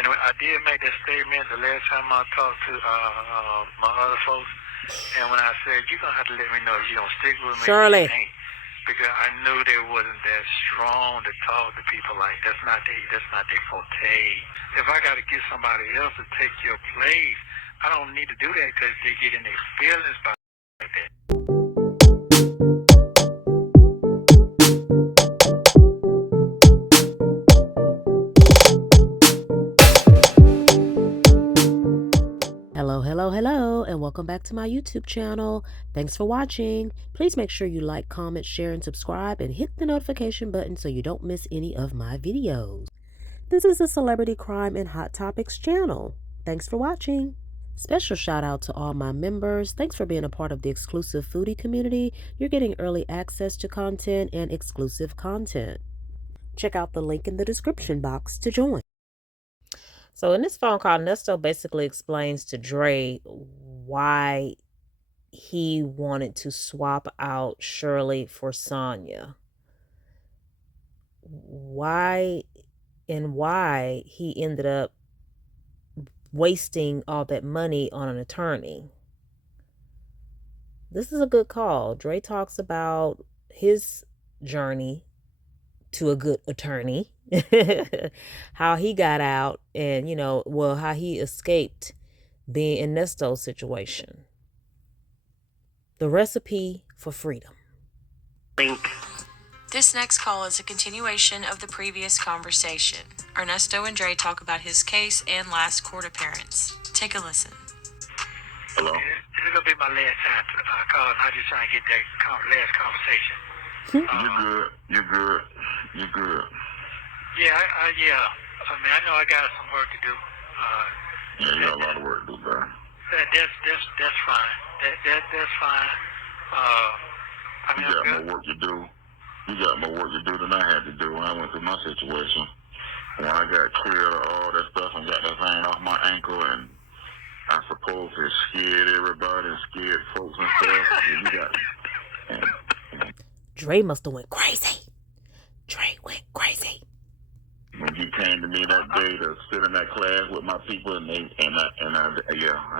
And I did make that statement the last time I talked to my other folks. And when I said, you're going to have to let me know if you're going to stick with me. Shirley. Because I knew they wasn't that strong to talk to people like that's not their forte. If I got to get somebody else to take your place, I don't need to do that because they get in their feelings by like that. Hello, and welcome back to my YouTube channel. Thanks for watching. Please make sure you like, comment, share, and subscribe, and hit the notification button so you don't miss any of my videos. This is a Celebrity Crime and Hot Topics channel. Thanks for watching. Special shout out to all my members. Thanks for being a part of the exclusive foodie community. You're getting early access to content and exclusive content. Check out the link in the description box to join. So in this phone call, Nesto basically explains to Dre why he wanted to swap out Shirley for Sonya. Why he ended up wasting all that money on an attorney. This is a good call. Dre talks about his journey to a good attorney, how he got out and, how he escaped being in Nesto's situation. The recipe for freedom. Link. This next call is a continuation of the previous conversation. Ernesto and Dre talk about his case and last court appearance. Take a listen. Hello? This is going to be my last time to call, and I'm just trying to get that last conversation. You're good. Yeah, I mean, I know I got some work to do. Yeah, you got a lot of work to do, bro. That's fine. That's fine. I mean, you got more work to do. You got more work to do than I had to do when I went through my situation. When I got cleared of all that stuff and got that thing off my ankle, and I suppose it scared everybody and scared folks and stuff. Dre must have went crazy. Dre went crazy. When you came to me that day to sit in that class with my people, I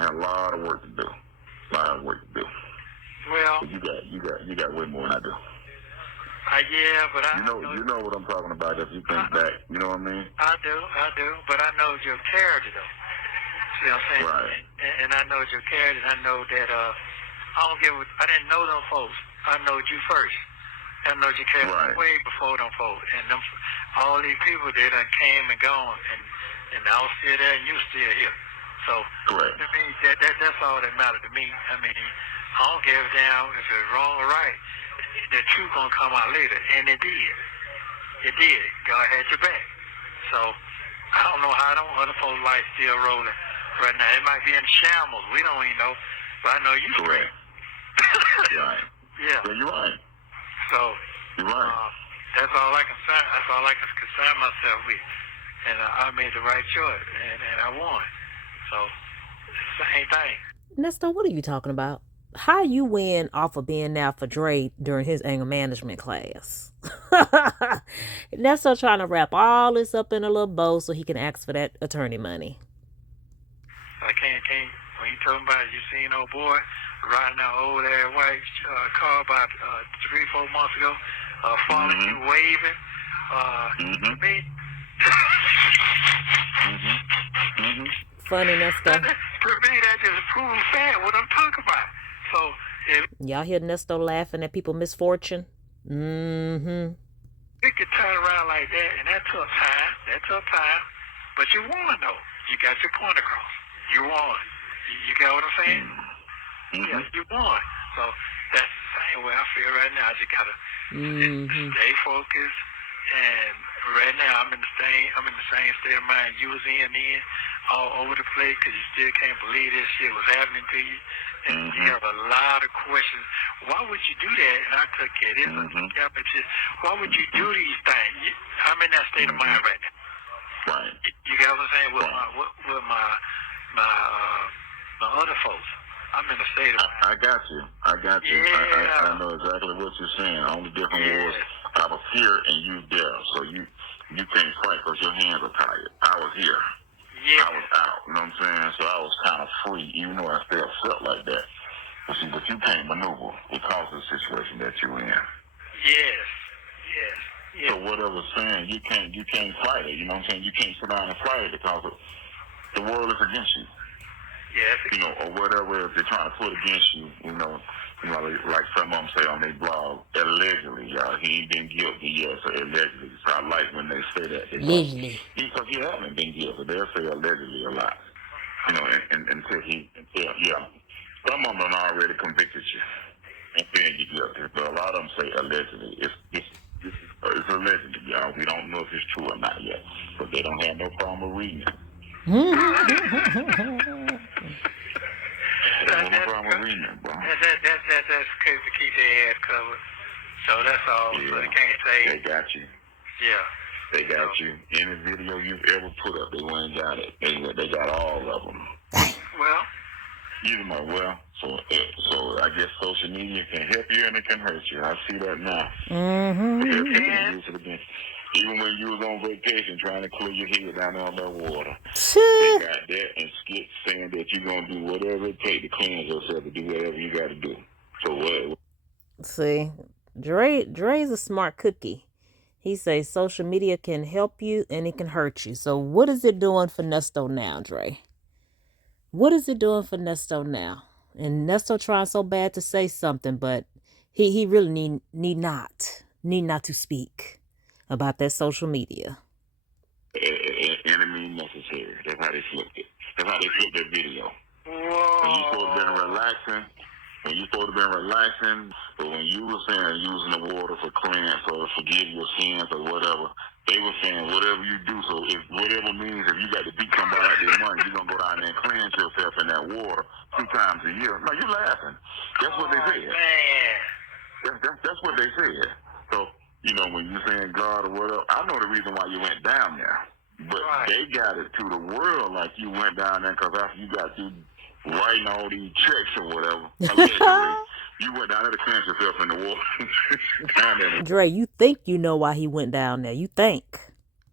had a lot of work to do. Well, you got way more than I do. But I you know what I'm talking about. If you think back, you know what I mean. I do. But I know your character, though. See what I'm saying? Right. And I know your character. And I know that I didn't know them folks. I know you first. I know your character way before them folks. And all these people that done came and gone, and I was still there, and you still here. So correct. To me, that's all that mattered to me. I mean, I don't give a damn if it's wrong or right. The truth gonna come out later, and it did. It did. God had your back. So I don't know how them other folks' life still rolling right now. It might be in shambles. We don't even know. But I know you correct. Right. Yeah. You're right. So you're right. That's all I can concern myself with, and I made the right choice, and I won. So it's the same thing. Nesto, what are you talking about? How you win off of being there for Dre during his anger management class? Nesto trying to wrap all this up in a little bow so he can ask for that attorney money. I can't. When you talking about it, you seen old boy riding that old ass white car about 3-4 months ago, following you, waving. Me. Funny, Nesto. To me, that just proves fact what I'm talking about. So y'all hear Nesto laughing at people's misfortune? It could turn around like that, and that took time. But you won, though. You got your point across. You won. You got what I'm saying? Yeah, you won. So that's the same way I feel right now. I just gotta stay focused. And right now, I'm in the same state of mind you was in, all over the place, because you still can't believe this shit was happening to you. And you have a lot of questions. Why would you do that? And I took care of this. Why would you do these things? I'm in that state of mind right now. Right. You got what I'm saying? With my other folks. I'm in a state of mind. I got you. Yeah. I know exactly what you're saying. The only difference was I was here and you there. So you can't fight because your hands are tired. I was here. Yeah. I was out, you know what I'm saying? So I was kind of free, even though I still felt like that. But see, but you can't maneuver because of the situation that you're in. Yes. So whatever's saying, you can't fight it, you know what I'm saying? You can't sit down and fight it because the world is against you. Yes. You know, or whatever they're trying to put against you, you know, like some of them say on their blog, allegedly, y'all, he ain't been guilty yet, so allegedly. So I like when they say that. Allegedly. Because he hasn't been guilty. They'll say allegedly a lot. You know, until some of them already convicted you and saying you're guilty, but a lot of them say allegedly. It's allegedly, y'all. We don't know if it's true or not yet, but they don't have no problem reading it. That's case to keep their ass covered. So that's all. Yeah. So they can't say. They got you. Yeah. They got you. Any video you've ever put up, they went and got it. They got all of them. Well. You know, so I guess social media can help you and it can hurt you. I see that now. Mm-hmm. They can use it against. Even when you was on vacation trying to clear your head down there on that water, they got that and Skip saying that you're gonna do whatever it takes to cleanse yourself, to do whatever you got to do. So what? See, Dre's a smart cookie. He says social media can help you and it can hurt you. So what is it doing for Nesto now, Dre? What is it doing for Nesto now? And Nesto trying so bad to say something, but he really need not to speak about that social media. Enemy necessary. That's how they flipped it. That's how they flipped that video. Whoa. When you supposed to be relaxing, but when you were saying using the water for cleanse or forgive your sins or whatever, they were saying whatever you do. So if whatever means if you got to beat somebody out their money, you're gonna go down there and cleanse yourself in that water 2 times a year. No, you laughing. That's what they said. Man. That's what they said. So, you know, when you're saying God or whatever, I know the reason why you went down there. But they got it to the world like you went down there because after you got through writing all these checks or whatever, allegedly, you went down there to cleanse yourself in the water. Dre, you think you know why he went down there. You think.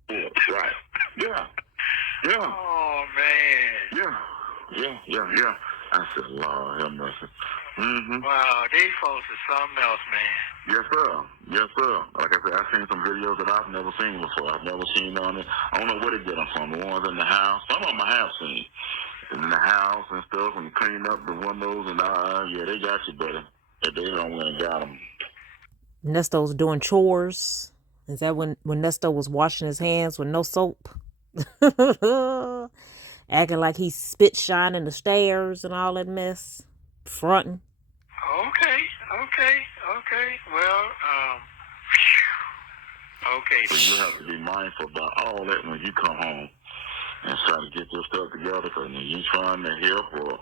Yeah, right. Yeah. Oh, man. Yeah. I said, Lord have mercy. Mm-hmm. Wow, these folks are something else, man. Yes, sir. Like I said, I've seen some videos that I've never seen before. I've never seen on it. I don't know where they get them from. The ones in the house. Some of them I have seen. In the house and stuff, and clean up the windows, and yeah, they got you better. But they don't went and got them. Nesto's doing chores. Is that when Nesto was washing his hands with no soap? Acting like he spit shining the stairs and all that mess. Fronting. Okay. Well, okay. So you have to be mindful about all that when you come home and try to get your stuff together, because when you trying to help or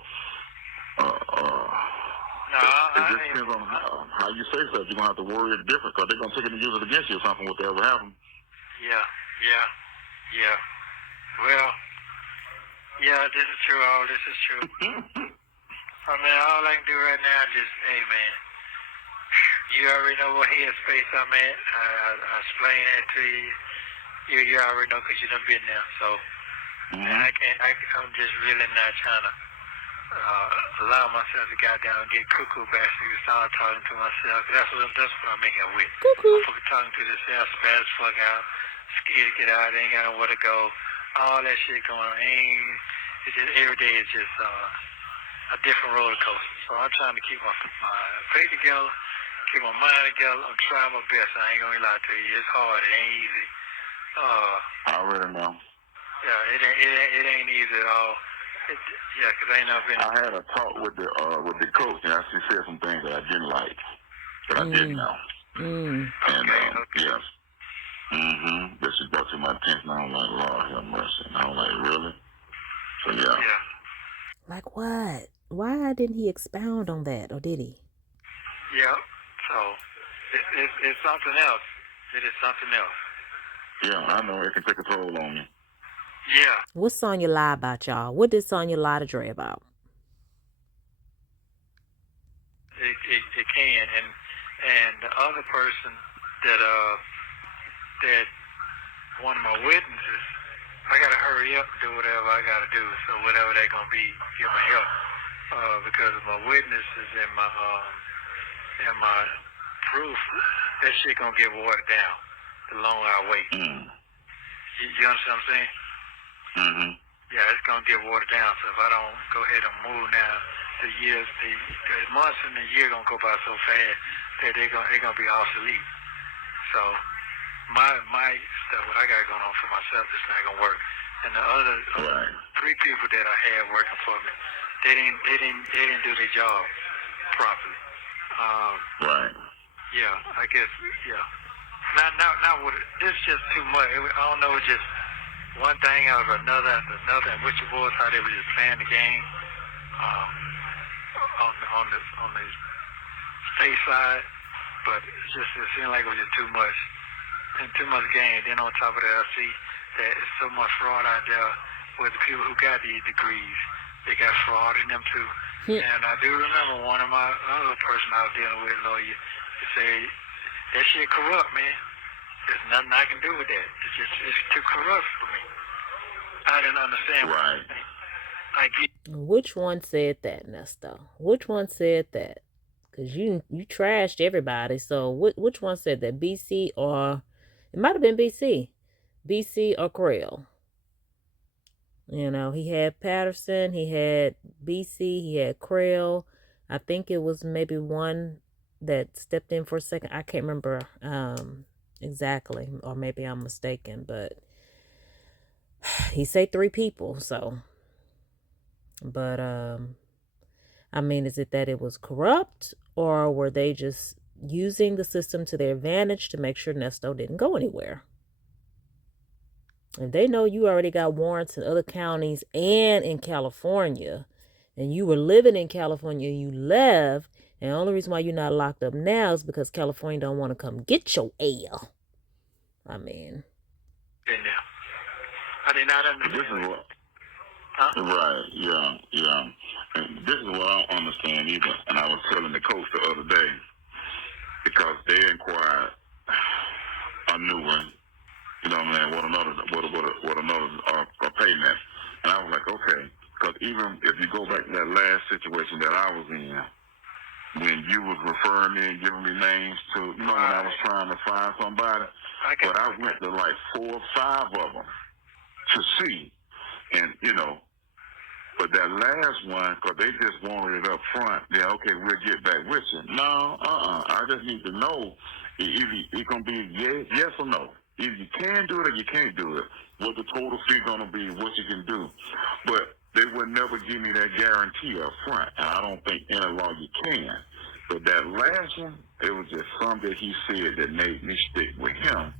it just depends on how you say stuff. You're going to have to worry it different, because they're going to take it and use it against you or something, whatever happens. Yeah. Well, yeah, this is true. All this is true. I mean, all I can do right now is just, hey, man, you already know what headspace I'm at. I explained that to you. You already know because you done been there. So, I'm just really not trying to allow myself to goddamn get cuckoo bastard and start talking to myself. That's what I'm in here with. I'm fucking talking to this ass bad as fuck out. Scared to get out. Ain't got nowhere to go. All that shit going on. It's just every day is just a different roller coaster. So I'm trying to keep my faith together, keep my mind together. I'm trying my best. I ain't gonna lie to you. It's hard. It ain't easy. I already know. Yeah, it ain't easy at all. Because I ain't never been. I had a talk with the coach, and she said some things that I didn't like, that I didn't know. And yes. That she brought to my attention. I was like, Lord have mercy. And I was like, really? So yeah. Like what? Why didn't he expound on that, or did he? Yeah. So it's something else. It is something else. Yeah, I know. It can take a toll on you. Yeah. What Sonya lie about, y'all? What did Sonya lie to Dre about? It can, and the other person that one of my witnesses I gotta hurry up and do whatever I gotta do. So whatever they're gonna be, give my help. Because my witnesses and my proof, that shit gonna get watered down the longer I wait. You understand what I'm saying? Mm-hmm. Yeah, it's gonna get watered down. So if I don't go ahead and move now, the months and the year gonna go by so fast that they're gonna be obsolete. So my stuff, what I got going on for myself, it's not gonna work. And the other three people that I had working for me, they didn't do their job properly. Yeah, I guess. Yeah. Not what it's just too much. I don't know. It's just one thing out of another after another. And which boys how they were just playing the game on the state side, but it seemed like it was just too much and too much game. Then on top of that, I see that it's so much fraud out there with the people who got these degrees. They got fraud in them too. And I do remember one of my other person I was dealing with, lawyer, say that shit corrupt, man. There's nothing I can do with that. It's too corrupt for me. I didn't understand. I get. Which one said that, Nesto? Which one said that? Because you trashed everybody. So which one said that? BC or it might have been BC or Creel. You know, he had Patterson, he had BC, he had Creel. I think it was maybe one that stepped in for a second. I can't remember exactly, or maybe I'm mistaken, but he said 3 people. So, but I mean, is it that it was corrupt, or were they just using the system to their advantage to make sure Nesto didn't go anywhere? If they know you already got warrants in other counties and in California, and you were living in California, you left, and the only reason why you're not locked up now is because California don't want to come get your ass. I mean. I did not understand. This is what. Right, yeah. And this is what I don't understand either. And I was telling the coach the other day, because they inquired a new one. You know what I mean? What another payment. And I was like, okay. Because even if you go back to that last situation that I was in, when you was referring me and giving me names to, when I was trying to find somebody, but I went to like 4 or 5 of them to see. And, but that last one, because they just wanted it up front, yeah, okay, we'll get back with you. No, I just need to know if it's going to be yes or no. If you can do it or you can't do it, what the total fee going to be, what you can do. But they would never give me that guarantee up front, and I don't think any law you can. But that last one, it was just something that he said that made me stick with him,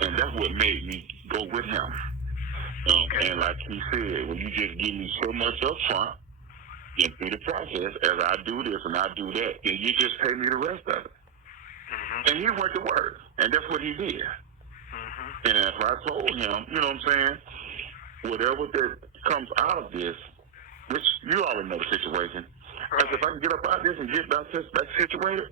and that's what made me go with him. And like he said, when you just give me so much up front, and through the process, as I do this and I do that, then you just pay me the rest of it. And he went to work, and that's what he did. And if I told him, you know what I'm saying, whatever that comes out of this, which you already know the situation, I said, if I can get up out of this and get back situated,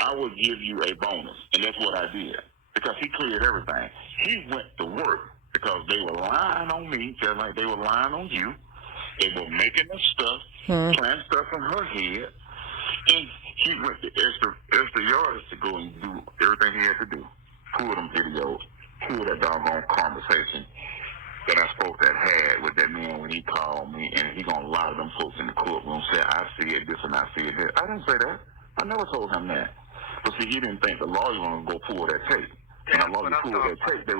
I will give you a bonus. And that's what I did, because he cleared everything. He went to work because they were lying on me, just like they were lying on you. They were making up stuff, planting stuff in her head. And he went to extra yards to go and do everything he had to do. Pull them videos. Pull that doggone conversation that I supposed to have had with that man when he called me, and he gonna lie to them folks in the courtroom, say I see it this and I see it that. I didn't say that. I never told him that. But see, he didn't think the lawyer was gonna go pull that tape. Yeah, when the lawyer pulled that tape, they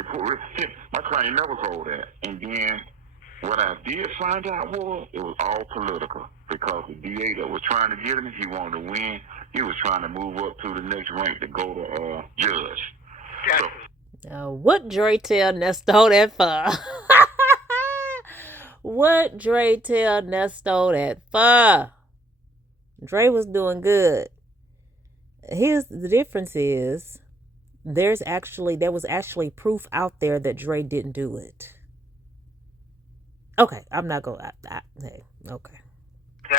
pulled it. My client never told that. And then what I did find out was it was all political, because the DA that was trying to get him, he wanted to win. He was trying to move up to the next rank to go to judge. So, what Dre tell Nesto that for? What Dre tell Nesto that for? Dre was doing good. The difference is there was actually proof out there that Dre didn't do it. Okay, I'm not going. Hey, okay.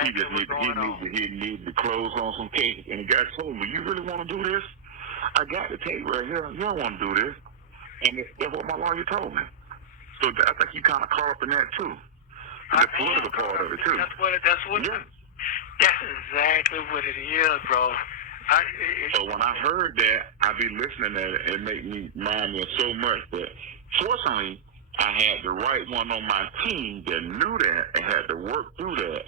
He just needed to close on some cases, and the guy told me, "You really want to do this? I got the tape right here. You don't want to do this." And that's what my lawyer told me. So I think you kind of caught up in that too. The political part of it too. That's Yeah. That's exactly what it is, bro. So when I heard that, I be listening at it. It made me remind me of so much. But fortunately, I had the right one on my team that knew that and had to work through that.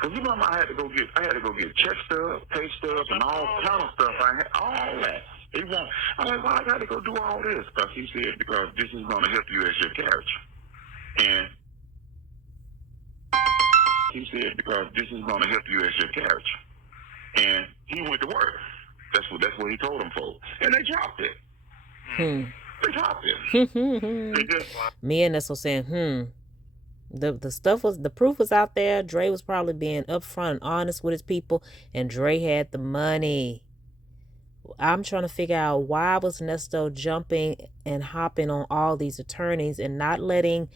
Cause you remember I had to go get check stubs, pay stubs, and all kind of stuff. I had all that. He want. I was like, well, I got to go do all this. Because he said, because this is going to help you as your character. And he said, because this is going to help you as your character. And he went to work. That's what he told them folks. And they dropped it. They dropped it. They just, Me and Nesto saying, the proof was out there. Dre was probably being upfront and honest with his people, and Dre had the money. I'm trying to figure out why was Nesto jumping and hopping on all these attorneys and not letting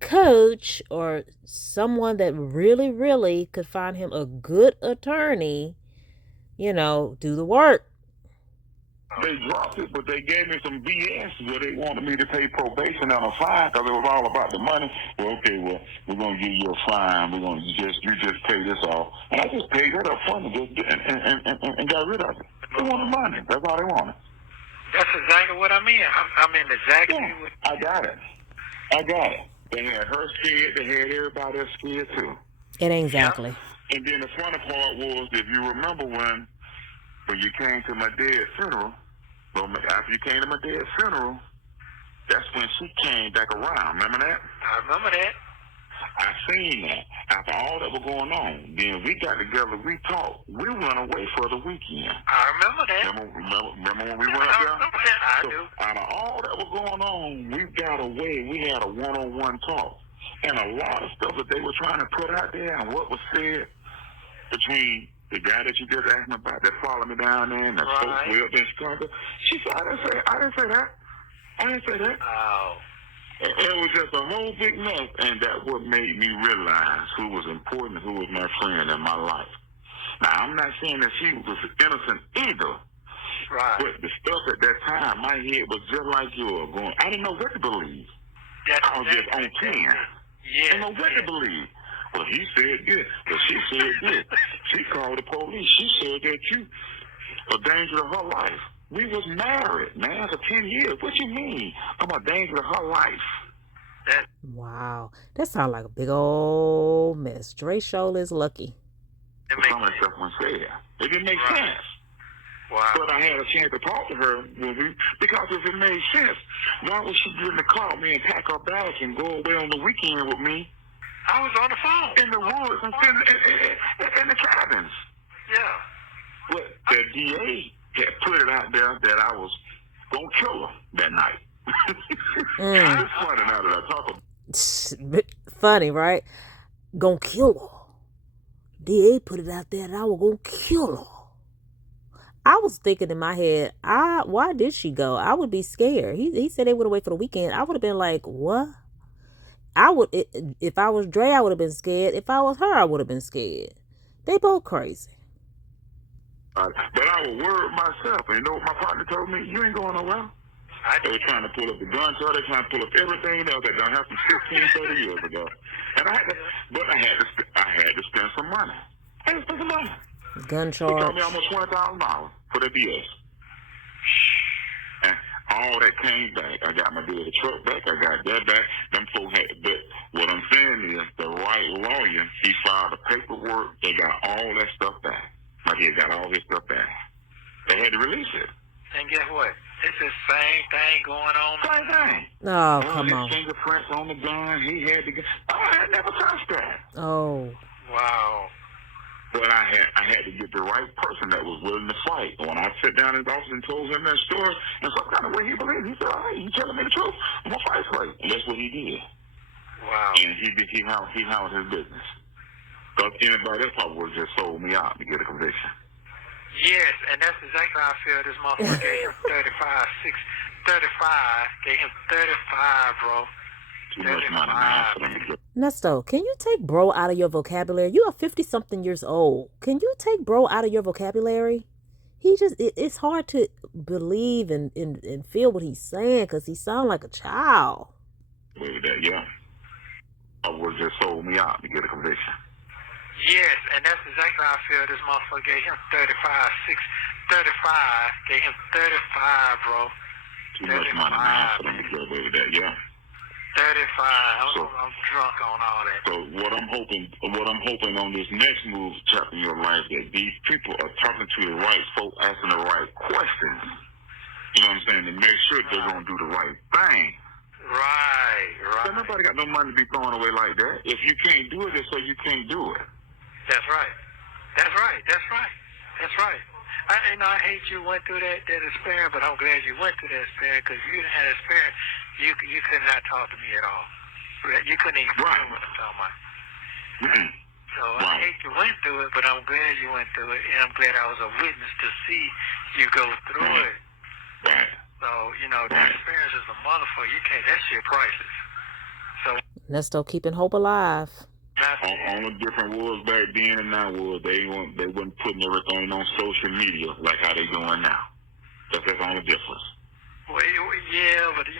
Coach or someone that really, really could find him a good attorney, do the work. they dropped it, but they gave me some BS where they wanted me to pay probation and a fine because it was all about the money. Well, okay, we're gonna give you a fine. You just pay this off, and I just paid that up front and got rid of it. They wanted money. That's all they wanted. That's exactly what I mean. I'm in exactly. Yeah, I got it. They had her scared. They had everybody else scared too. It ain't exactly. And then the funny part was, if you remember when you came to my dad's funeral, after you came to my dad's funeral, that's when she came back around. Remember that? I remember that. I seen that. After all that was going on, then we got together, we talked. We went away for the weekend. I remember that. Remember when we went up there? I remember that. I So, do. out of all that was going on, we got away. We had a one-on-one talk. And a lot of stuff that they were trying to put out there and what was said between the guy that you just asked me about that followed me down there and the folks way up in Chicago. She said, I didn't say that. Oh. It was just a whole big mess, and that's what made me realize who was important, who was my friend in my life. Now, I'm not saying that she was innocent either, Right. but the stuff at that time, my head was just like yours. I didn't know what to believe. I was just on 10. Yeah. I didn't know what to believe. Well, he said this. Well, she said this. She called the police. She said that you a danger to her life. We was married, man, for 10 years. What you mean? I'm a danger to her life. Wow. That sounds like a big old mess. Dre Shoal is lucky. Some of the stuff was said. It didn't make sense. Wow. But I had a chance to talk to her because if it made sense, why was she getting to call me and pack her bags and go away on the weekend with me? I was on the phone. In the woods and in the cabins. Yeah. But the DA had put it out there that I was going to kill her that night. It's funny now that I talk about it. Funny, right? Gonna kill her. DA put it out there that I was gonna kill her. I was thinking in my head, why did she go? I would be scared. He said they would have waited for the weekend. I would have been like, what? If I was Dre, I would have been scared. If I was her, I would have been scared. They both crazy. But I was worried myself. And you know what my partner told me? You ain't going nowhere. They were trying to pull up the gun charge. They were trying to pull up everything else that done happened 15, 30 years ago. And I had to spend some money. I had to spend some money. Gun charge. They told me almost $20,000 for the BS. And all that came back. I got my dad's truck back. I got that back. Them folks had, but what I'm saying is the right lawyer, he filed the paperwork. They got all that stuff back. My dad got all his stuff back. They had to release it. And guess what? It's the same thing going on. Same thing. Oh, come on. His fingerprints on the gun. He had the gun. I never touched that. Oh. Wow. But I had to get the right person that was willing to fight. When I sat down in his office and told him that story, in some kind of way he believed, he said, all right, you telling me the truth? I'm going to fight for you. And that's what he did. Wow. And he handled his business. Because anybody else probably would have just sold me out to get a conviction. Yes, and that's exactly how I feel. This motherfucker gave him 35, gave him 35, bro. Too much money, man, for them to get. Nesto, can you take bro out of your vocabulary? You are 50-something years old. Can you take bro out of your vocabulary? It's hard to believe and feel what he's saying because he sounds like a child. with that, yeah. I would have just sold me out to get a conviction. Yes, and that's exactly how I feel. This motherfucker gave him 35, gave him 35, bro. Too much money, man, for them to get away with that, yeah. 35. So, I'm drunk on all that. So what I'm hoping on this next move chapter in your life, that these people are talking to the right folk, asking the right questions. You know what I'm saying? To make sure they're gonna do the right thing. Right. So nobody got no money to be throwing away like that. If you can't do it, just say you can't do it. That's right. I hate you went through that experience, but I'm glad you went through that experience, because if you didn't have that experience, you could not talk to me at all. You couldn't even feel what I'm talking about. So I hate you went through it, but I'm glad you went through it, and I'm glad I was a witness to see you go through it. Right. So, that experience is a motherfucker. You can't, that shit priceless. So Nesto keeping hope alive. On the different wars back then and now was they wasn't putting everything on social media like how they doing now. That's the only difference. Well, yeah, but you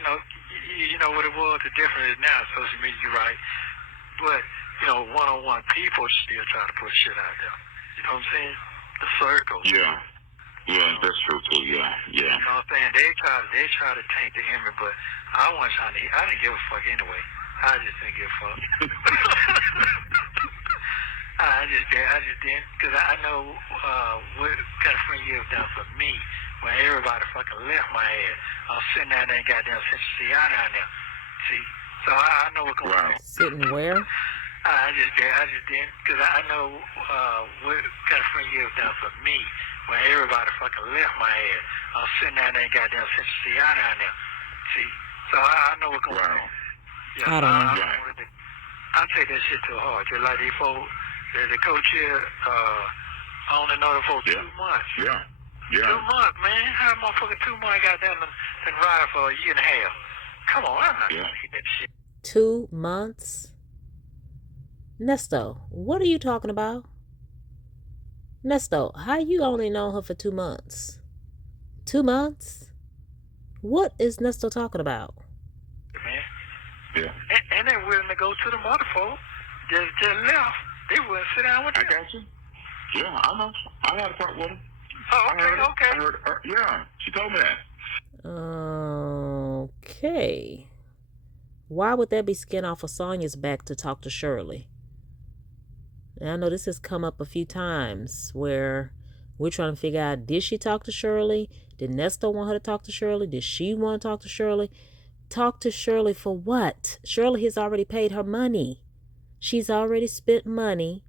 know what it was. The difference is now social media, you're right. But one-on-one people still try to put shit out there. You know what I'm saying? The circle. Yeah, that's true too. Yeah. You know what I'm saying? They try to taint the image, but I didn't give a fuck anyway. I just didn't give a fuck. I just didn't, because I know what kind of friend you have done for me when everybody fucking left my ass. I was sitting down there and goddamn Central CI down there. See? So I know what's going on. Sitting where? I just didn't, because I know what kind of friend you have done for me when everybody fucking left my ass. I was sitting down there and goddamn Central CI down there. See? So I know what's going on. Yeah, I don't know. I take that shit too hard. Just like these folks, the coach here, I only know them for 2 months. Yeah. 2 months, man. How motherfucking 2 months got down and ride for a year and a half? Come on, I'm not gonna get that shit. 2 months? Nesto, what are you talking about? Nesto, how you only known her for 2 months? 2 months? What is Nesto talking about? Yeah. And they're willing to go to the motherfucker. Just left. They wouldn't sit down with I them. got you. Yeah, I know. I had a talk with him. Oh, okay. I heard her. Yeah, she told me that. Okay. Why would that be skin off of Sonya's back to talk to Shirley? And I know this has come up a few times where we're trying to figure out, did she talk to Shirley? Did Nesto want her to talk to Shirley? Did she want to talk to Shirley? Talk to Shirley for what? Shirley has already paid her money. She's already spent money.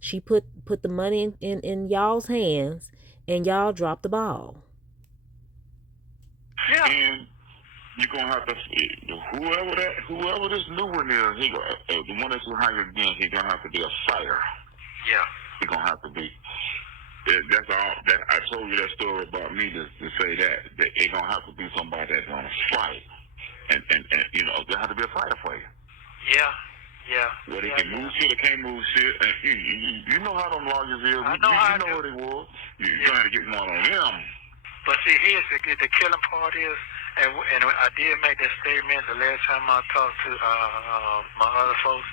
She put the money in y'all's hands, and y'all dropped the ball. Yeah. And you're gonna have to whoever this new one is, the one that's hired again, he's gonna have to be a fighter. Yeah. He's gonna have to be. That's all. That I told you that story about me to say that it's gonna have to be somebody that's gonna fight. And there have to be a fighter for you. Yeah. Where they can move shit or can't move shit. And you know how them lawyers is. I know you know what they was. You're trying to get one on them. But see, here's the killing part is, and I did make that statement the last time I talked to my other folks,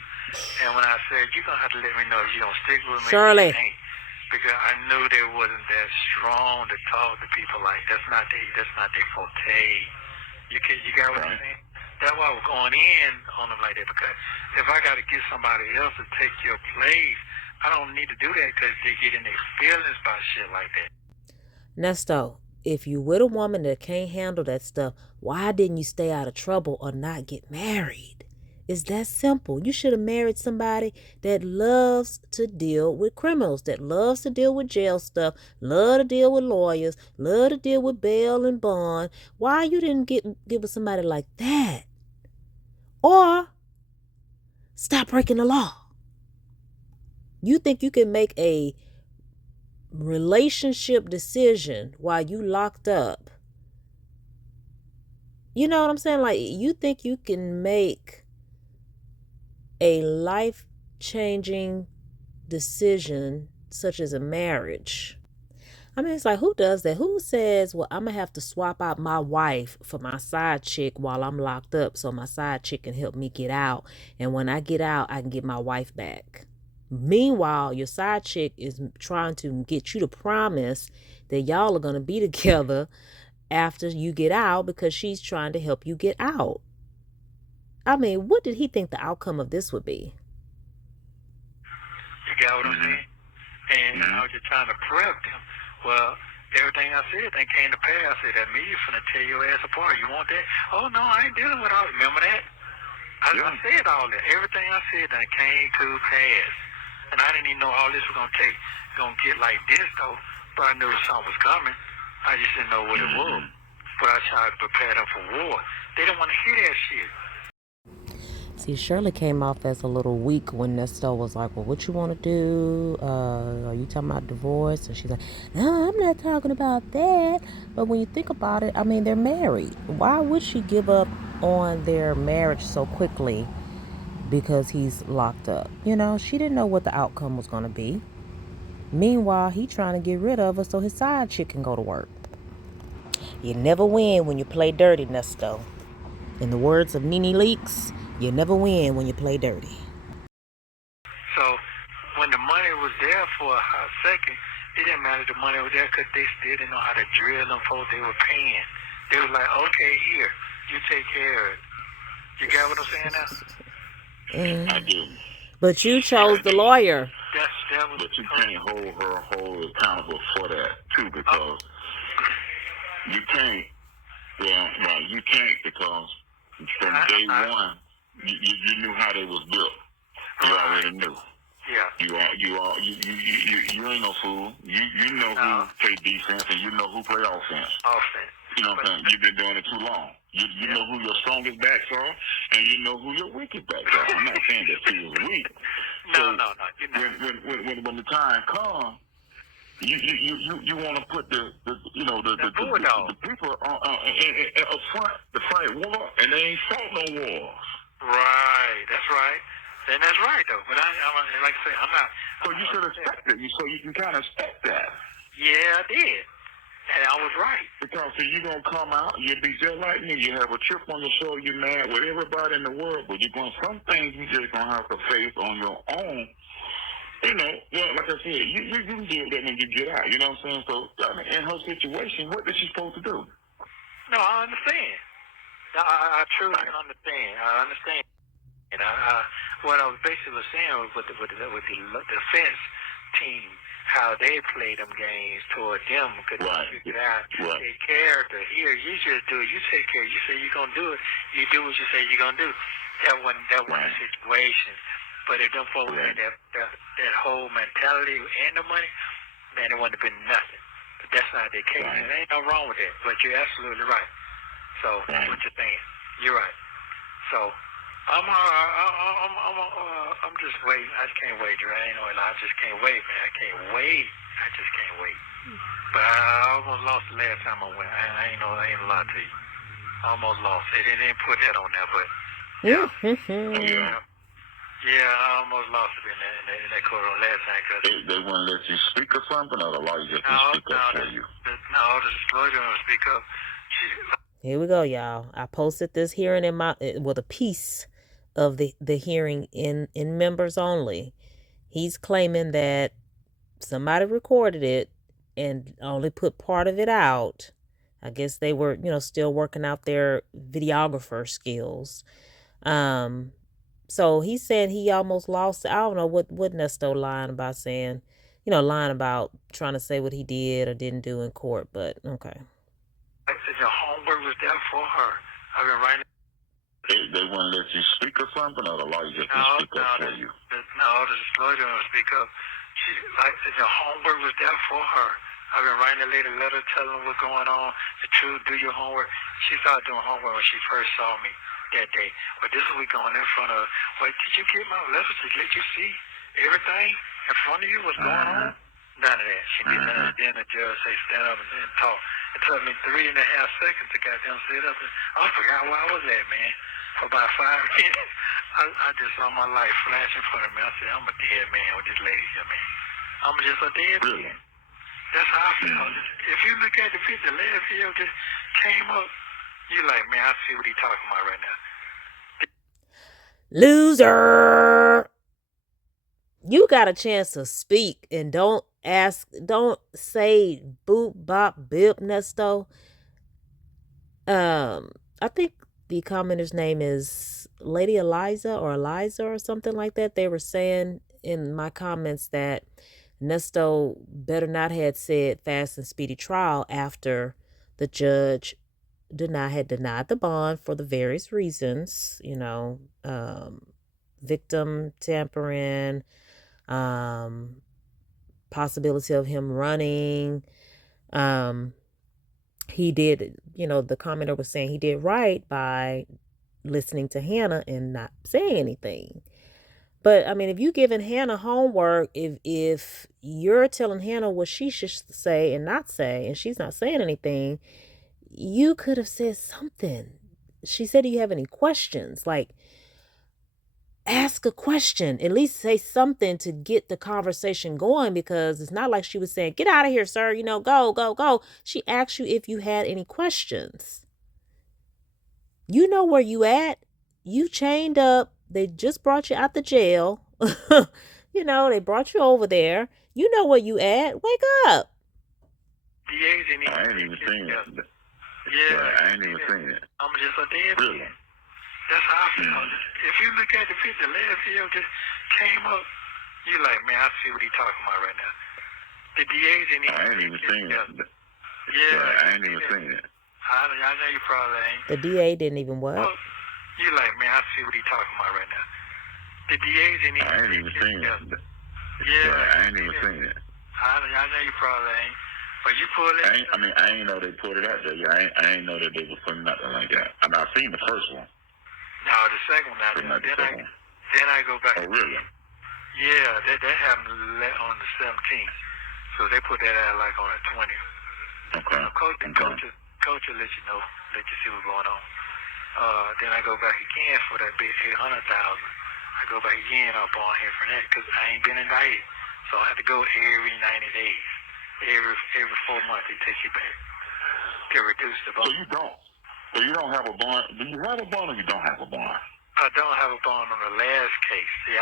and when I said, you're going to have to let me know if you don't stick with me. Shirley. Because I knew they wasn't that strong to talk to people like that's not their forte. You got what I'm saying? That's why we're going in on them like that, because if I got to get somebody else to take your place, I don't need to do that because they get in their feelings by shit like that. Nesto, if you with a woman that can't handle that stuff, why didn't you stay out of trouble or not get married? It's that simple. You should have married somebody that loves to deal with criminals, that loves to deal with jail stuff, love to deal with lawyers, love to deal with bail and bond. Why you didn't get with somebody like that? Or stop breaking the law. You think you can make a relationship decision while you locked up? You know what I'm saying? Like, you think you can make a life-changing decision such as a marriage? I mean, it's like, who does that? Who says, well, I'm going to have to swap out my wife for my side chick while I'm locked up so my side chick can help me get out. And when I get out, I can get my wife back. Meanwhile, your side chick is trying to get you to promise that y'all are going to be together after you get out because she's trying to help you get out. I mean, what did he think the outcome of this would be? You got what I'm saying? And I was just trying to prep them. Well, everything I said that came to pass. I said, that me, you're finna tear your ass apart. You want that? Oh, no, I ain't dealing with all that. Remember that? I said all that. Everything I said that came to pass. And I didn't even know all this was gonna get like this, though. But I knew something was coming. I just didn't know what it was. But I tried to prepare them for war. They didn't want to hear that shit. See, Shirley came off as a little weak when Nesto was like, well, what you want to do? Are you talking about divorce? And she's like, no, I'm not talking about that. But when you think about it, I mean, they're married. Why would she give up on their marriage so quickly because he's locked up? You know, she didn't know what the outcome was going to be. Meanwhile, he trying to get rid of her so his side chick can go to work. You never win when you play dirty, Nesto. In the words of Nene Leakes, you never win when you play dirty. So when the money was there for a hot second, it didn't matter the money was there because they still didn't know how to drill them folks they were paying. They was like, okay, here, you take care of it. You got what I'm saying now? I do. But you chose the lawyer. But you can't hold her accountable for that, too, because you can't. Well, you can't because from day one, you knew how they was built. You already knew. Yeah. You ain't no fool. You know who play defense and you know who play offense. You know what I'm saying? You've been doing it too long. You know who your strongest backs are, and you know who your weakest backs are. I'm not saying that she was weak. No. When the time comes, you want to put the people up front to fight war, and they ain't fought no wars. Right, that's right. And that's right though. But I like I say, I'm not. So you should expect it. So you can kind of expect that. Yeah, I did. And I was right. Because if you're going to come out, you'll be just like me. You have a chip on your shoulder, you're mad with everybody in the world, but you're going some things you just going to have to face on your own. You know, well, like I said, you can deal with that when you get out. You know what I'm saying? So, I mean, in her situation, what is she supposed to do? No, I understand. I truly understand. I understand. And what I was basically saying was with the defense team, how they play them games toward them, because you figure out their character. Here, you just do it. You take care. You say you're gonna do it. You do what you say you're gonna do. That wasn't a situation. But if them folks had that whole mentality and the money, man, it wouldn't have been nothing. But that's not the case. And there ain't no wrong with that. But you're absolutely right. So what you're saying, you're right. So I'm just waiting. I just can't wait, Dre. I ain't no lie. I just can't wait, man. I can't wait. I just can't wait. But I almost lost the last time I went. I ain't lie to you. I almost lost it. They didn't put that on there, but I almost lost it in that courtroom last time. Cause they wouldn't let you speak or something, or the lawyer just speak up for you? No, the lawyer didn't speak up. Here we go, y'all. I posted this hearing in a piece of the hearing in members only. He's claiming that somebody recorded it and only put part of it out. I guess they were, still working out their videographer skills. So he said he almost lost. I don't know what Nesto lying about saying, lying about trying to say what he did or didn't do in court. But okay. I said your homework was there for her. I've been writing. They wouldn't let you speak or something, or the lawyer just didn't speak up for you? No, the lawyer didn't speak up. She said your homework was there for her. I've been writing a lady letter telling her what's going on. To do your homework. She started doing homework when she first saw me that day. But this week going in front of her. Wait, did you get my letter to let you see everything in front of you? What's going on? None of that. She did none of that. Then the judge say stand up and talk. It took me 3.5 seconds to goddamn sit up. I forgot where I was at, man. For about 5 minutes, I just saw my life flash in front of me. I said, I'm a dead man with this lady here, man. I'm just a dead man. That's how I feel. If you look at the picture, last video just came up, you like, man, I see what he talking about right now. Loser! You got a chance to speak and don't say boop, bop, bip, Nesto. I think the commenter's name is Lady Eliza or something like that. They were saying in my comments that Nesto better not had said fast and speedy trial after the judge had denied the bond for the various reasons, victim tampering, possibility of him running. He did, the commenter was saying he did right by listening to Hannah and not saying anything. But I mean, if you giving Hannah homework, if you're telling Hannah what she should say and not say, and she's not saying anything, you could have said something. She said, do you have any questions? Like, ask a question. At least say something to get the conversation going, because it's not like she was saying, get out of here, sir. Go, go, go. She asked you if you had any questions. You know where you at. You chained up. They just brought you out the jail. They brought you over there. You know where you at. Wake up. I ain't even seen it. Yeah, I ain't even seen it. I'm just a dead Really? man. That's how I feel. If you look at the picture, last video just came up, you like, man, I see what he talking about right now. The DA's in I ain't even seen it. Yeah, I ain't even seen it. I know you probably ain't. The DA didn't even what? Well, you like, man, I see what he talking about right now. The DA's in I ain't even seen it. Yeah, I ain't even seen it. I know you probably ain't. But you pull it. I ain't know they put it out there. Yeah, I ain't know that they was putting nothing like that. I mean, I seen the first one. No, the second one. Then I go back. Oh, really? Yeah, that happened on the 17th. So they put that out like on the 20th. Okay. Coach will let you see what's going on. Then I go back again for that big $800,000. I go back again up on here for that because I ain't been indicted. So I have to go every 90 days. Every 4 months they take you back to reduce the bond. So you don't have a bond. Do you have a bond or you don't have a bond? I don't have a bond on the last case. See,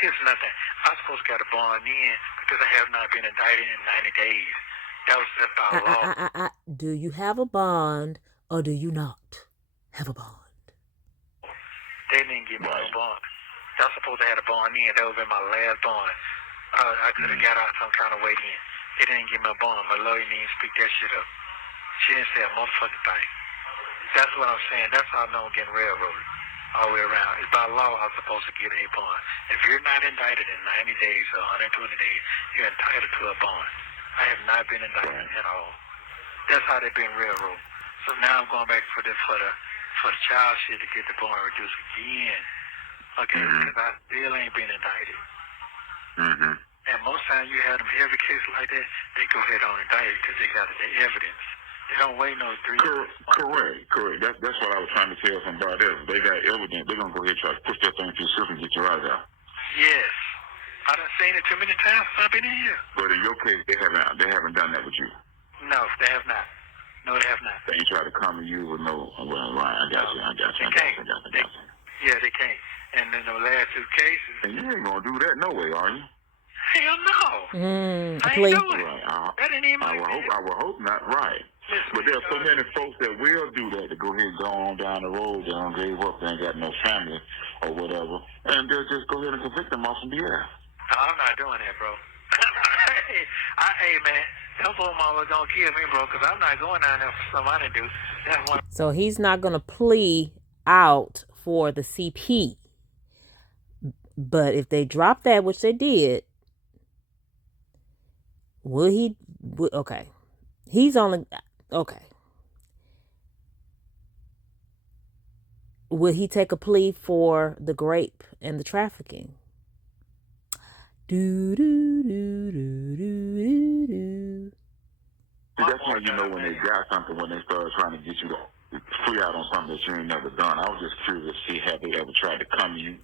here's nothing. I supposed to get a bond in because I have not been indicted in 90 days. That was just by law. Do you have a bond or do you not have a bond? They didn't give me no bond. I was supposed to have a bond in. That was in my last bond. I could have got out some kind of way in. They didn't give me a bond. My lawyer didn't speak that shit up. She didn't say a motherfucking thing. That's what I'm saying. That's how I know I'm getting railroaded all the way around. It's by law I'm supposed to get a bond. If you're not indicted in 90 days or 120 days, you're entitled to a bond. I have not been indicted at all. That's how they've been railroaded. So now I'm going back for the child shit to get the bond reduced again. Okay, because I still ain't been indicted. Mm-hmm. And most times you have them heavy cases like that, they go ahead on indict because they got the evidence. They don't wait no 3 years. Correct. That's what I was trying to tell somebody else. They got evidence. They're going to go ahead and try to push that thing through the system and get you out of there. Yes. I done seen it too many times since I've been in here. But in your case, they haven't done that with you. No, they have not. No, they have not. They ain't try to come to you with no, well, right, I got you. Yeah, they can't. And in the last 2 cases. And you ain't going to do that no way, are you? Hell no. I ain't doing it. Right. That ain't even I will hope not, right. But there are so many folks that will do that to go ahead and go on down the road. They don't give up. They ain't got no family or whatever. And they'll just go ahead and convict them off some BS. No, I'm not doing that, bro. Hey, man, them folks always gonna kill me, bro, because I'm not going down there for something I didn't do. That's one. So he's not going to plea out for the CP. But if they drop that, which they did, will he? Okay. He's only... Okay. Will he take a plea for the grape and the trafficking? That's how you know when they got something, when they start trying to get you to free out on something that you ain't never done. I was just curious to see have they ever tried to come to you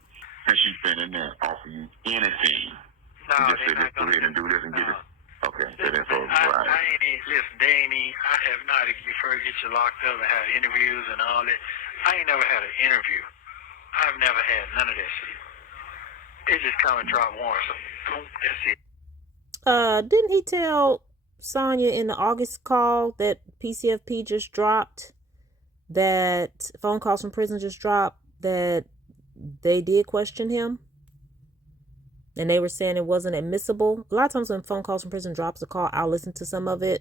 since you've been in there and offer you anything. No, you just say, just go ahead and do this and get it. Okay, that info is I right. ain't even, listen, they ain't even, I have not, if you first get you locked up and have interviews and all that, I ain't never had an interview. I've never had none of that shit. They just come and drop warrants. So, boom, that's it. Didn't he tell Sonya in the August call that PCFP just dropped, that phone calls from prison just dropped, that they did question him? And they were saying it wasn't admissible. A lot of times when phone calls from prison drops a call, I'll listen to some of it.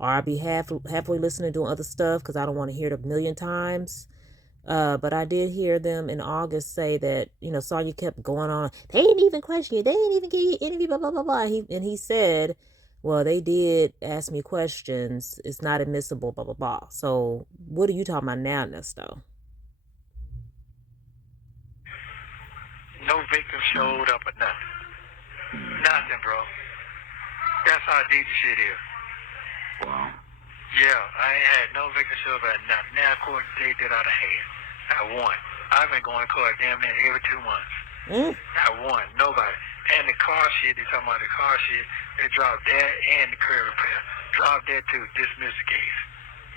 Or I'll be halfway listening, doing other stuff, because I don't want to hear it a million times. But I did hear them in August say that, Sonya kept going on. They ain't even question you. They ain't even give you an interview, blah, blah, blah, blah. And he said, well, they did ask me questions. It's not admissible, blah, blah, blah. So what are you talking about now, Nesto? No victim showed up or nothing. Nothing, bro. That's how deep the shit is. Wow. Yeah, I ain't had no victim show up or nothing. Now, court date that I'd have had. Not one. I've been going to court damn near every 2 months. Not one. Nobody. And the car shit, they talking about the car shit, they dropped that and the credit repair. Dropped that too. Dismiss the case.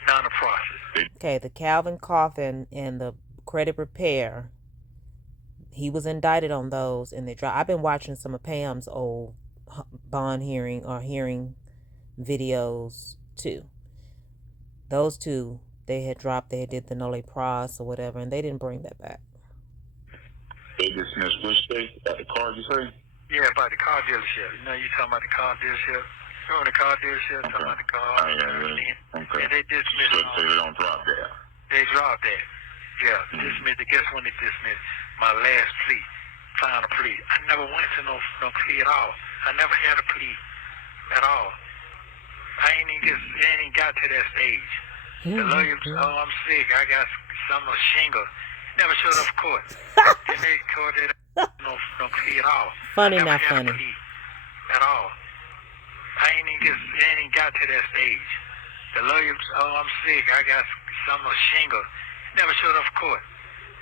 None of process. Okay, the Calvin Coffin and the credit repair, he was indicted on those, and they dropped. I've been watching some of Pam's old bond hearing or hearing videos too. Those two, they had dropped. They did the noli pros or whatever, and they didn't bring that back. They dismissed which state? About the car, you say? Yeah, about the car dealership. You talking about the car dealership? Remember the car dealership? Okay. Talking about the car. Okay. And they dismissed So they don't drop that. They dropped that. Yeah, dismissed it. Guess when they dismissed my last plea, final plea. I never went to no plea at all. I never had a plea at all. I ain't even got to that stage. The lawyer, I'm sick. I got some shingle. Never showed up for court. Then they court that no plea at all. Funny, I never not had funny. A plea at all. I ain't even got to that stage. The lawyer, I'm sick. I got some shingle. Never showed up for court.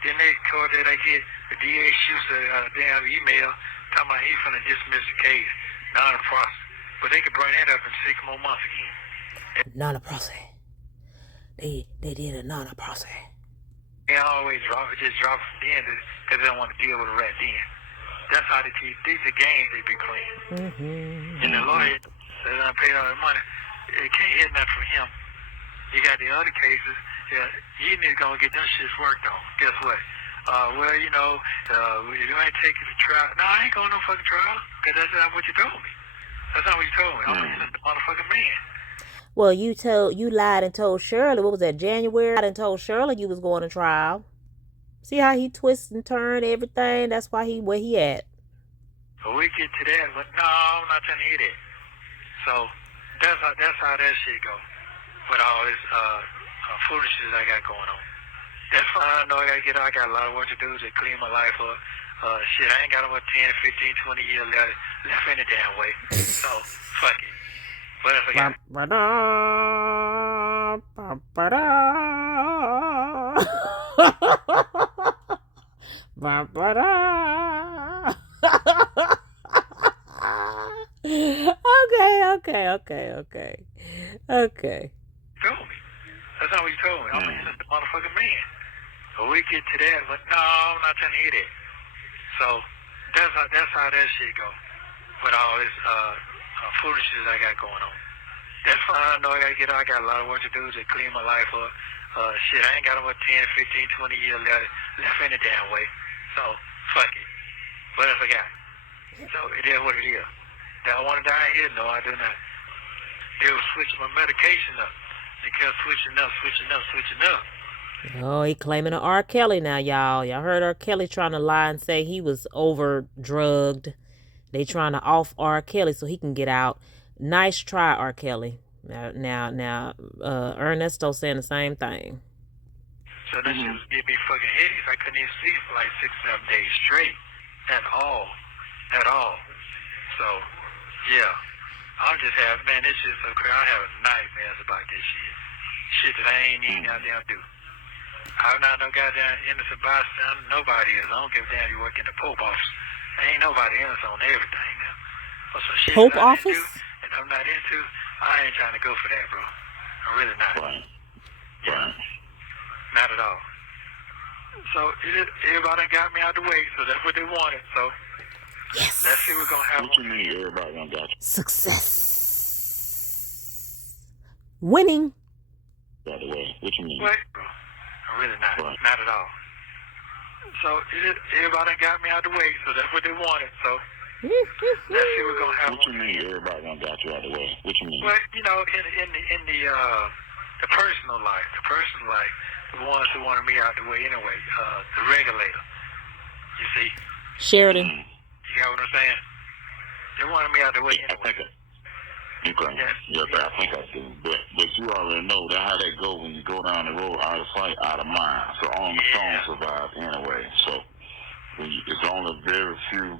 Then they court that I get the DA shoots a damn email talking about he's gonna dismiss the case, non-process. But they could bring that up in 6 more months again. Non-process. They did a non-process. They always just drop it then because they don't want to deal with a rat then. That's how these are games they be playing. And the lawyer says I paid all the money. They can't hear nothing from him. You got the other cases. Yeah, you need to go and get them shits worked on. Guess what? You ain't taking the trial. No, I ain't going to no fucking trial because that's not what you told me. That's not what you told me. I'm just a motherfucking man. Well, you lied and told Shirley. What was that, January? Lied and told Shirley you was going to trial. See how he twists and turned everything? That's why where he at. So we get to that, but no, I'm not trying to hear that. So that's how that shit go. With all this foolishness I got going on. That's fine. I know I got a lot of work to do to clean my life up. Shit, I ain't got about 10, 15, 20 years left any damn way. So, fuck it. What else I got? Okay. Told me. That's not what you told me. I'm just a motherfucking man. So we get to that, but no, I'm not trying to hear that. So that's how that shit go. With all this foolishness I got going on. That's fine. I know I got a lot of work to do to clean my life up. Shit, I ain't got about 10, 15, 20 years left any damn way. So, fuck it. What else I got? So, it is what it is. Do I want to die here? No, I do not. They were switching my medication up. They kept switching up. Oh, he claiming a R. Kelly now, y'all. Y'all heard R. Kelly trying to lie and say he was over drugged. They trying to off R. Kelly so he can get out. Nice try, R. Kelly. Now, Ernesto saying the same thing. So that shit was giving me fucking headaches. I couldn't even sleep for like 6-7 days straight. At all. So, yeah. I'm just having, man, this shit's so crazy. I'm having nightmares about this shit. Shit that I ain't even goddamn do. I'm not no goddamn innocent bystander. Nobody is. I don't give a damn you work in the Pope office. Ain't nobody innocent on everything now. But some shit Pope that I didn't office? do, and I'm I'm not into, I ain't trying to go for that, bro. I'm really not. Right. Yeah. Right. Not at all. So everybody got me out the way, so that's what they wanted. So Yes. let's see what's gonna happen. What you mean everybody done got you Success. Winning. out the way? What you mean? What, bro? I'm really not. Right. Not at all. So everybody got me out the way, so that's what they wanted. So let's see what's gonna happen. What you mean everybody done got you out the way? What you mean? Well, you know, in the personal life, the ones who wanted me out the way anyway, the regulator. You see, Sheridan. you got what I'm saying? They wanted me out the way I anyway. think yes, I think I do. But you already know that how that go when you go down the road, out of sight, out of mind. So only the song survives anyway. So it's only very few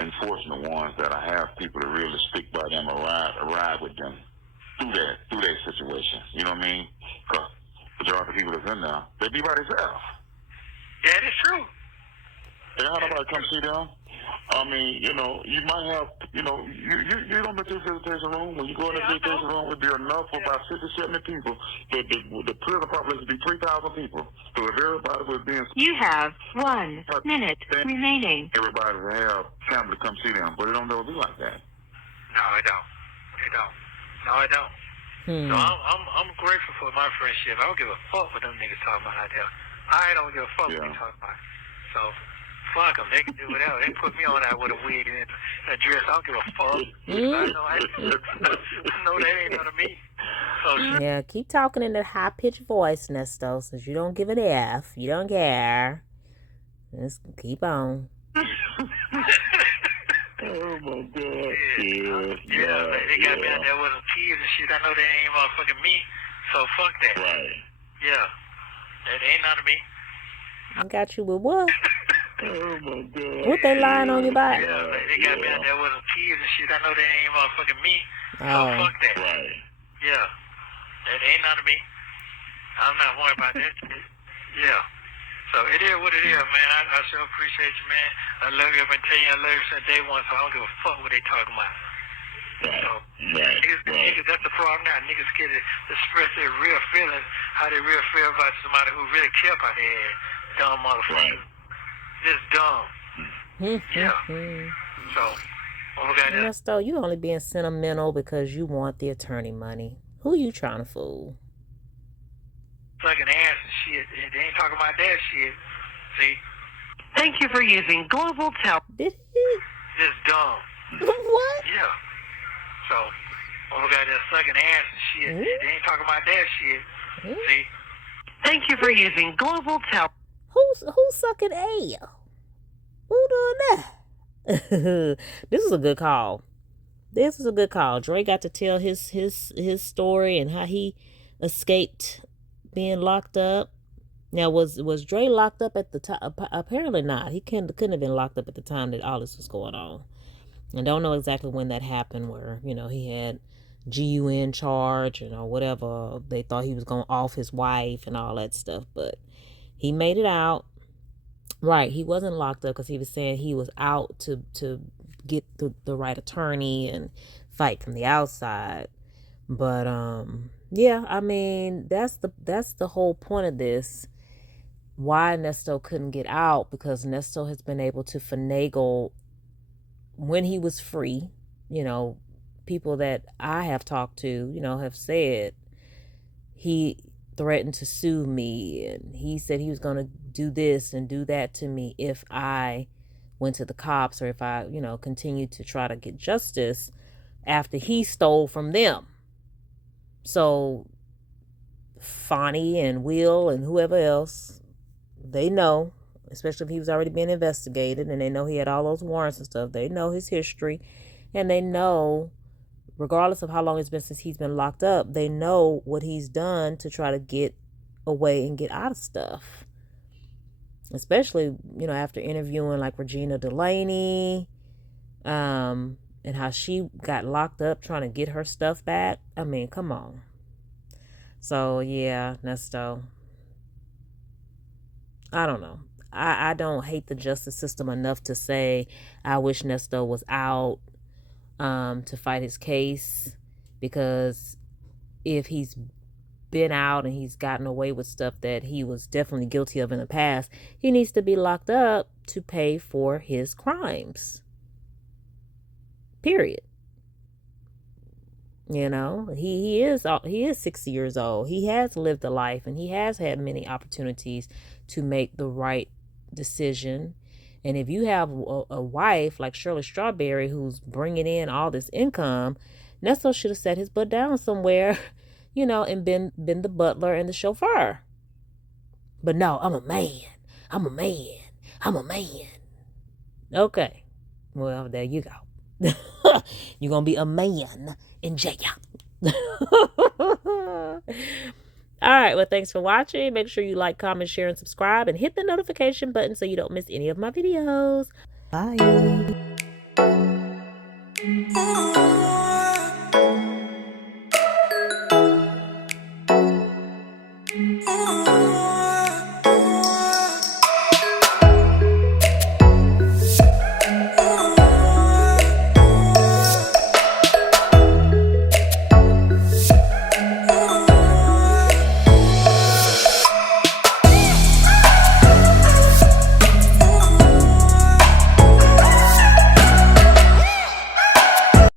unfortunate ones that I have people to really stick by them or ride with them through that situation. You know what I mean? Because the majority of people that's in there, they be by themselves. Yeah, that's true. They don't have nobody come see them. I mean, you know, you might have, you know, you don't been to the visitation room. When you go in the visitation room, it would be enough for about 60, 70 people. The prison population would be 3,000 people. So if everybody was being... You have 1 minute remaining. Everybody would have family to come see them, but it don't never be like that. No, it don't. It don't. No, it don't. So I'm grateful for my friendship. I don't give a fuck what them niggas talking about out there. I don't give a fuck what they talking about. So fuck them. They can do whatever. They put me on out with a wig and a dress. I don't give a fuck. I know that ain't none of me. So Yeah, keep talking in that high-pitched voice, Nesto, since you don't give an F. You don't care. Just keep on. Oh, my God. they got me out there with some kids and shit. I know they ain't motherfucking me. So fuck that. Right. Yeah. That ain't none of me. I got you with what? Oh, my God. What they lying on your back? Yeah, they got me out there with some kids and shit. I know they ain't motherfucking me. So Oh. fuck that. Right. Yeah. That ain't none of me. I'm not worried about that shit. Yeah. So it is what it is, man. I sure appreciate you, man. I love you. I've been telling you I love you since day one, so I don't give a fuck what they talking about. Right. So, Right. niggas, that's the problem now. Niggas scared to express their real feelings, how they really feel about somebody who really care about their ass. Dumb motherfucker. Just dumb. Yeah. So, what we got there? Nesto, you only being sentimental because you want the attorney money. Who you trying to fool? Fucking ass and shit. They ain't talking about that shit. See? Thank you for using Global Tel. Did he? Just dumb. What? Yeah. So, when we got that sucking ass and shit, they ain't talking about that shit. See? Thank you for using Global Tel. Who's sucking air? Who doing that? This is a good call. This is a good call. Dre got to tell his story and how he escaped being locked up. Now, was Dre locked up at the time? Apparently not. He couldn't have been locked up at the time that all this was going on. I don't know exactly when that happened, where, you know, he had GUN charge and or whatever. They thought he was going off his wife and all that stuff, but he made it out. Right, he wasn't locked up because he was saying he was out to get the right attorney and fight from the outside. But yeah, I mean, that's the whole point of this. Why Nesto couldn't get out, because Nesto has been able to finagle when he was free. You know, people that I have talked to, you know, have said he threatened to sue me, and he said he was going to do this and do that to me if I went to the cops, or if I, you know, continued to try to get justice after he stole from them. So Fonnie and Will and whoever else, they know, especially if he was already being investigated, and they know he had all those warrants and stuff. They know his history, and they know, regardless of how long it's been since he's been locked up, they know what he's done to try to get away and get out of stuff. Especially, you know, after interviewing like Regina Delaney, and how she got locked up trying to get her stuff back. I mean, come on. So yeah, Nesto, I don't know. I don't hate the justice system enough to say I wish Nesto was out. to fight his case, because if he's been out and he's gotten away with stuff that he was definitely guilty of in the past, he needs to be locked up to pay for his crimes. Period. You know, he is 60 years old. He has lived a life and he has had many opportunities to make the right decision. And if you have a wife like Shirley Strawberry who's bringing in all this income, Nesto should have set his butt down somewhere, you know, and been the butler and the chauffeur. But no, I'm a man. I'm a man. I'm a man. Okay. Well, there you go. You're going to be a man in jail. All right. Well, thanks for watching. Make sure you like, comment, share, and subscribe, and hit the notification button so you don't miss any of my videos. Bye.